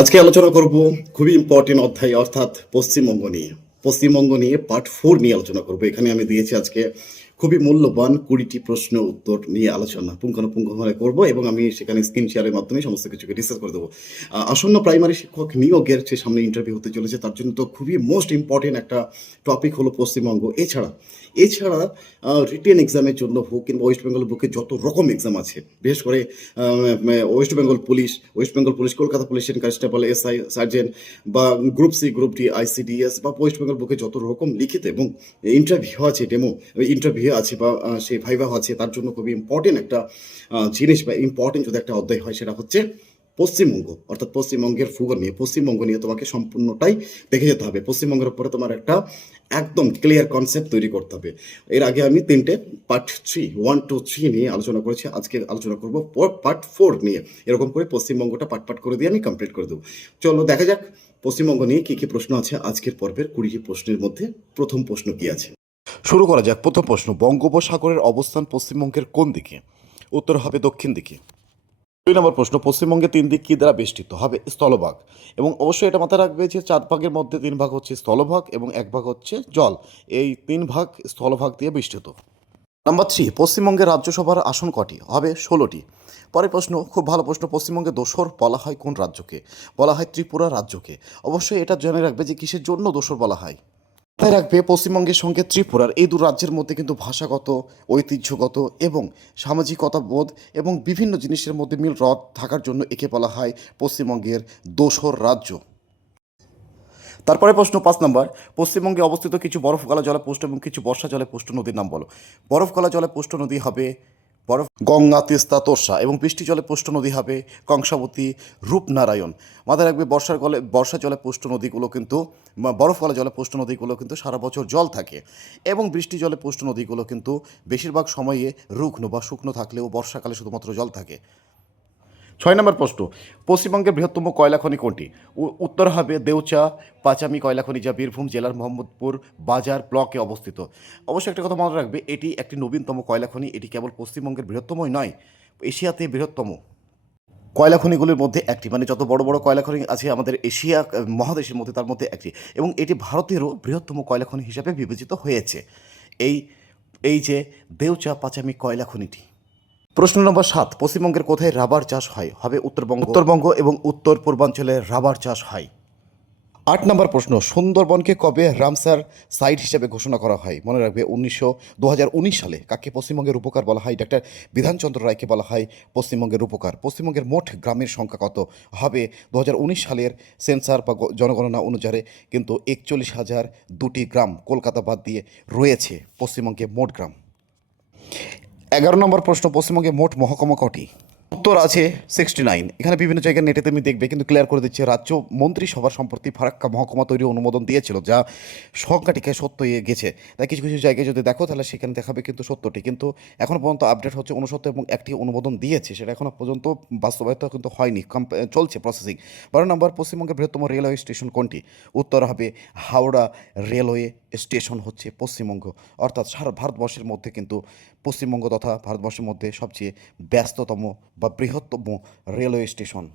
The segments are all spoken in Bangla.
আজকে আলোচনা করব খুবই ইম্পর্টেন্ট অধ্যায়, অর্থাৎ পশ্চিমবঙ্গ নিয়ে। পশ্চিমবঙ্গ নিয়ে পার্ট ফোর নিয়ে আলোচনা করব। এখানে আমি দিয়েছি আজকে খুবই মূল্যবান কুড়িটি প্রশ্ন উত্তর নিয়ে আলোচনা পুঙ্খানুপুঙ্খভাবে করব এবং আমি সেখানে স্ক্রিন শেয়ারের মাধ্যমে সমস্ত কিছুকে ডিসকাস করে দেবো। আসন্ন প্রাইমারি শিক্ষক নিয়োগের যে সামনে ইন্টারভিউ হতে চলেছে, তার জন্য তো খুবই মোস্ট ইম্পর্টেন্ট একটা টপিক হলো পশ্চিমবঙ্গ। এছাড়া এছাড়া রিটেন এক্সামের জন্য হোক কিংবা ওয়েস্ট বেঙ্গল বুকে যত রকম এক্সাম আছে, বিশেষ করে West Bengal police West Bengal police Kolkata police constable SI sergeant বা group C group D ICDS বা ওয়েস্ট বেঙ্গল বুকে যত রকম লিখিত এবং ইন্টারভিউ আছে ডেমো ইন্টারভিউ আছে বা সেই ভাইভা আছে, তার জন্য খুবই ইম্পর্টেন্ট একটা জিনিস বা ইম্পর্টেন্ট যদি একটা অধ্যায় হয়, সেটা হচ্ছে পশ্চিমবঙ্গ। অর্থাৎ পশ্চিমবঙ্গের ভূগোল নিয়ে, পশ্চিমবঙ্গ নিয়ে তোমাকে সম্পূর্ণটাই দেখে যেতে হবে। পশ্চিমবঙ্গের উপরে তোমার একটা একদম ক্লিয়ার কনসেপ্ট তৈরি করতে হবে। এর আগে আমি তিনটে part three one two three নিয়ে আলোচনা করেছি। আজকে আলোচনা করব পার্ট ফোর নিয়ে। এরকম করে পশ্চিমবঙ্গটা পার্ট পার্ট করে দিয়ে আমি কমপ্লিট করে দেবো। চলো দেখা যাক, পশ্চিমবঙ্গ নিয়ে কী কী প্রশ্ন আছে আজকের পর্বের কুড়িটি প্রশ্নের মধ্যে প্রথম প্রশ্ন কী আছে? শুরু করা যাক প্রথম প্রশ্ন, বঙ্গোপসাগরের অবস্থান পশ্চিমবঙ্গের কোন দিকে? উত্তর হবে দক্ষিণ দিকে। দুই নম্বর প্রশ্ন, পশ্চিমবঙ্গে তিন দিক কী দ্বারা বেষ্টিত? হবে স্থলভাগ। এবং অবশ্যই এটা মাথায় রাখবে যে চার ভাগের মধ্যে তিন ভাগ হচ্ছে স্থলভাগ এবং এক ভাগ হচ্ছে জল। এই তিন ভাগ স্থলভাগ দিয়ে বেষ্টিত। নাম্বার থ্রি, পশ্চিমবঙ্গের রাজ্যসভার আসন কটি? হবে ষোলোটি। পরের প্রশ্ন, খুব ভালো প্রশ্ন, পশ্চিমবঙ্গে দোসর বলা হয় কোন রাজ্যকে? বলা হয় ত্রিপুরা রাজ্যকে। অবশ্যই এটা জেনে রাখবে যে কিসের জন্য দোসর বলা হয়? মাথায় রাখবে পশ্চিমবঙ্গের সঙ্গে ত্রিপুরার। এই দু রাজ্যের মধ্যে কিন্তু ভাষাগত, ঐতিহ্যগত এবং সামাজিকতা বোধ এবং বিভিন্ন জিনিসের মধ্যে মিল রদ থাকার জন্য একে বলা হয় পশ্চিমবঙ্গের দোসর রাজ্য। তারপরে প্রশ্ন পাঁচ নম্বর, পশ্চিমবঙ্গে অবস্থিত কিছু বরফ গলা জলে পুষ্ট এবং কিছু বর্ষা জলে পুষ্ট নদীর নাম বলো। বরফ গলা জলে পুষ্ট নদী হবে বরফ, গঙ্গা, তিস্তা, তোর্ষা এবং বৃষ্টি জলে পুষ্ট নদী হবে কংসাবতী রূপনারায়ণ। মাথায় রাখবে, বর্ষার গলে, বর্ষা জলে পুষ্ট নদীগুলো কিন্তু বরফ গলা জলে পুষ্ট নদীগুলো কিন্তু সারা বছর জল থাকে এবং বৃষ্টি জলে পুষ্ট নদীগুলো কিন্তু বেশিরভাগ সময়ে রুগ্ন বা শুকনো থাকলেও বর্ষাকালে শুধুমাত্র জল থাকে। ছয় নম্বর প্রশ্ন, পশ্চিমবঙ্গের বৃহত্তম কয়লা খনি কোনটি? উত্তর হবে দেউচা, পাচামি কয়লা খনি যা বীরভূম জেলার মোহাম্মদপুর বাজার ব্লকে অবস্থিত। অবশ্যই একটা কথা মনে রাখবে, এটি একটি নবীনতম কয়লা খনি, এটি কেবল পশ্চিমবঙ্গের বৃহত্তমই নয়, এশিয়াতে বৃহত্তম। কয়লা খনিগুলির মধ্যে একটি মানে যত বড় বড় কয়লা খনি আছে আমাদের এশিয়া মহাদেশের মধ্যে, তার মধ্যে একটি। এবং এটি ভারতেরও বৃহত্তম কয়লা খনি হিসাবে বিবেচিত হয়েছে। এই এই যে দেউচা, পাচামি কয়লা খনিটি প্রশ্ন নম্বর সাত, পশ্চিমবঙ্গের কোথায় রাবার চাষ হয়? হবে উত্তরবঙ্গ উত্তরবঙ্গ এবং উত্তর পূর্বাঞ্চলে রাবার চাষ হয়? আট নম্বর প্রশ্ন, সুন্দরবনকে কবে রামসার সাইট হিসেবে ঘোষণা করা হয়? মনে রাখবে উনিশশো দু সালে। কাকে পশ্চিমবঙ্গের উপকার বলা হয়? ডাক্তার বিধানচন্দ্র রায়কে বলা হয় পশ্চিমবঙ্গের উপকার। পশ্চিমবঙ্গের মোট গ্রামের সংখ্যা কত? হবে দু হাজার উনিশ সালের সেন্সার বা জনগণনা অনুসারে কিন্তু একচল্লিশ হাজার দুটি গ্রাম কলকাতা বাদ দিয়ে রয়েছে পশ্চিমবঙ্গে মোট গ্রাম। এগারো নম্বর প্রশ্ন, পশ্চিমবঙ্গে মোট মহকুমা কটি? উত্তর আছে সিক্সটি নাইন এখানে বিভিন্ন জায়গায় নেটে তুমি দেখবে, কিন্তু ক্লিয়ার করে দিচ্ছে, রাজ্য মন্ত্রিসভার সম্প্রতি ফারাক্কা মহকুমা তৈরি অনুমোদন দিয়েছিল, যা সংখ্যাটিকে সত্য হয়ে গেছে। তাই কিছু কিছু জায়গায় যদি দেখো, তাহলে সেখানে দেখাবে কিন্তু সত্যটি কিন্তু এখনও পর্যন্ত আপডেট হচ্ছে উনসত্তর এবং একটি অনুমোদন দিয়েছে, সেটা এখনও পর্যন্ত বাস্তবায়িত কিন্তু হয়নি। চলছে প্রসেসিং বারো নম্বর, পশ্চিমবঙ্গের বৃহত্তম রেলওয়ে স্টেশন কোনটি? উত্তর হবে হাওড়া রেলওয়ে স্টেশন হচ্ছে পশ্চিমবঙ্গ। অর্থাৎ সারা ভারতবর্ষের মধ্যে কিন্তু পশ্চিমবঙ্গ তথা ভারতবর্ষের মধ্যে সবচেয়ে ব্যস্ততম বা বৃহত্তম রেলওয়ে স্টেশন।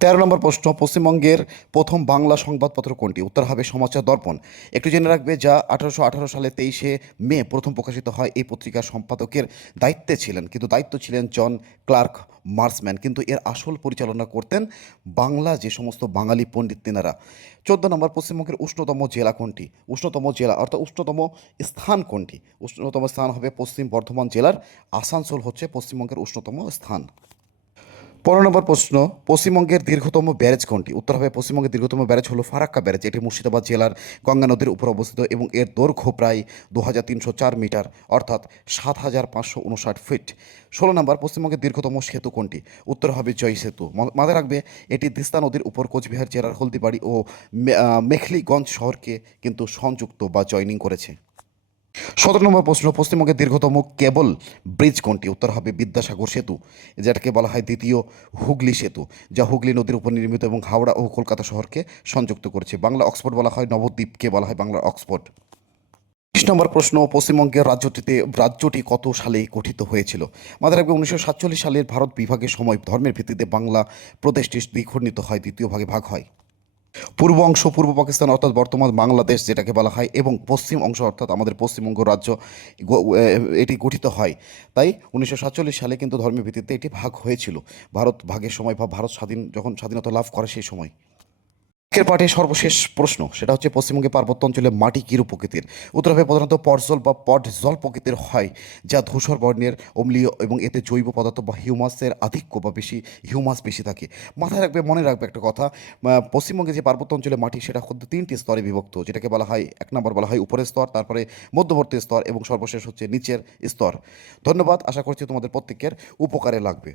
তেরো নম্বর প্রশ্ন, পশ্চিমবঙ্গের প্রথম বাংলা সংবাদপত্র কোনটি? উত্তর হবে সমাচার দর্পণ। একটু জেনে রাখবে, যা আঠারোশো আঠারো সালে তেইশে মে প্রথম প্রকাশিত হয়, এই পত্রিকার সম্পাদকের দায়িত্বে ছিলেন। কিন্তু দায়িত্ব ছিলেন জন ক্লার্ক মার্সম্যান। কিন্তু এর আসল পরিচালনা করতেন বাংলা যে সমস্ত বাঙালি পণ্ডিত তেনারা। চোদ্দ নম্বর, পশ্চিমবঙ্গের উষ্ণতম জেলা কোনটি? উষ্ণতম জেলা, অর্থাৎ উষ্ণতম স্থান কোনটি? উষ্ণতম স্থান হবে পশ্চিম বর্ধমান জেলার, আসানসোল হচ্ছে পশ্চিমবঙ্গের উষ্ণতম স্থান। পনেরো নম্বর প্রশ্ন, পশ্চিমবঙ্গের দীর্ঘতম ব্যারেজ কোনটি? উত্তর হবে পশ্চিমবঙ্গের দীর্ঘতম ব্যারেজ হলো ফারাক্কা ব্যারেজ। এটি মুর্শিদাবাদ জেলার গঙ্গা নদীর উপর অবস্থিত এবং এর দৈর্ঘ্য প্রায় দু হাজার তিনশো চার মিটার, অর্থাৎ সাত হাজার পাঁচশো উনষাট ফিট। ষোলো নম্বর, পশ্চিমবঙ্গের দীর্ঘতম সেতু কোনটি? উত্তর হবে জয় সেতু। মাথায় রাখবে, এটি তিস্তা নদীর উপর কোচবিহার জেলার হলদিবাড়ি ও মেখলিগঞ্জ শহরকে কিন্তু সংযুক্ত বা জয়নিং করেছে। সতেরো নম্বর প্রশ্ন, পশ্চিমবঙ্গের দীর্ঘতম কেবল ব্রিজ কোনটি? উত্তর হবে বিদ্যাসাগর সেতু, যেটাকে বলা হয় দ্বিতীয় হুগলি সেতু, যা হুগলি নদীর উপর নির্মিত এবং হাওড়া ও কলকাতা শহরকে সংযুক্ত করেছে। বাংলা অক্সফোর্ড বলা হয় নবদ্বীপকে বলা হয় বাংলার অক্সফোর্ড। বিশ নম্বর প্রশ্ন, পশ্চিমবঙ্গের রাজ্যটিতে, রাজ্যটি কত সালে গঠিত হয়েছিল? মাথায় রাখবে, উনিশশো সাতচল্লিশ সালের ভারত বিভাগের সময়, ধর্মের ভিত্তিতে বাংলা প্রদেশটি দ্বিখণ্ডিত হয়, দ্বিতীয় ভাগে ভাগ হয়। পূর্ব অংশ, পূর্ব পাকিস্তান অর্থাৎ বর্তমান বাংলাদেশ যেটাকে বলা হয়, এবং পশ্চিম অংশ অর্থাৎ আমাদের পশ্চিমবঙ্গ রাজ্য এটি গঠিত হয়। তাই উনিশশো সাতচল্লিশ সালে কিন্তু ধর্মের ভিত্তিতে এটি ভাগ হয়েছিল। ভারত ভাগের সময় বা ভারত স্বাধীন, যখন স্বাধীনতা লাভ করে সেই সময়। আজকের পাঠে সর্বশেষ প্রশ্ন, সেটা হচ্ছে পশ্চিমবঙ্গের পার্বত্য অঞ্চলে মাটি কিরূপ প্রকৃতির? উত্তর হবে প্রধানত পটজল বা পট জল প্রকৃতির হয়, যা ধূসর বর্ণের অম্লীয় এবং এতে জৈব পদার্থ বা হিউমাসের আধিক্য বা বেশি, হিউমাস বেশি থাকে। মাথায় রাখবে, মনে রাখবে একটা কথা পশ্চিমবঙ্গে যে পার্বত্য অঞ্চলে মাটি, সেটা হচ্ছে তিনটি স্তরে বিভক্ত, যেটাকে বলা হয়, এক নম্বর বলা হয় উপরের স্তর, তারপরে মধ্যবর্তী স্তর এবং সর্বশেষ হচ্ছে নিচের স্তর। ধন্যবাদ, আশা করছি তোমাদের প্রত্যেকের উপকারে লাগবে।